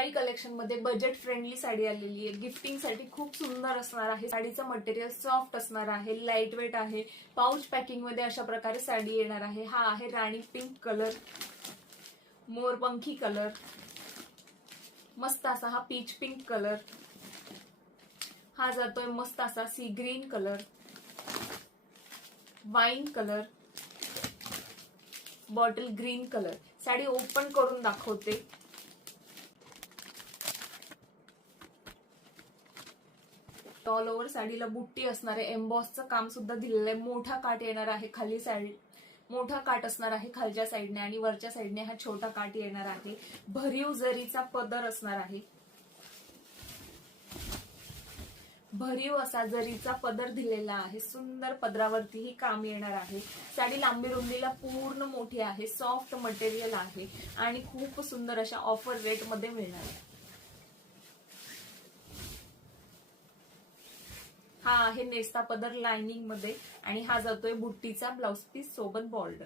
Diwali collection मध्ये budget friendly sari आलेली आहे. गिफ्टिंग साठी खूप सुंदर असणार आहे. साडीचं मटेरियल सॉफ्ट असणार आहे, लाईट वेट आहे. पाऊच पॅकिंग मध्ये अशा प्रकारे साडी येणार आहे. हा आहे राणी पिंक कलर, मोरपंखी कलर, मस्त असा हा पीच पिंक कलर, हा जातोय मस्त असा sea green colour, wine colour, bottle green colour. Sari open करून दाखवते. ऑल ओव्हर साडीला बुट्टी असणार आहे. एम्बॉसचं काम सुद्धा दिलेलं आहे. मोठा काट येणार आहे खाली साईड, मोठा काट असणार आहे खालच्या साईडने आणि वरच्या साईडने हा छोटा काट येणार आहे. भरीव जरीचा पदर असणार आहे. भरीव असा जरीचा पदर दिलेला आहे. सुंदर पदरावरतीही काम येणार आहे. साडी लांबी रुंदीला पूर्ण मोठी आहे. सॉफ्ट मटेरियल आहे आणि खूप सुंदर अशा ऑफर रेट मध्ये मिळणार आहे. हा आहे नेस्ता पदर लाइनिंग मध्ये आणि हा जातोय बुट्टीचा ब्लाउज पीस सोबत बॉर्डर.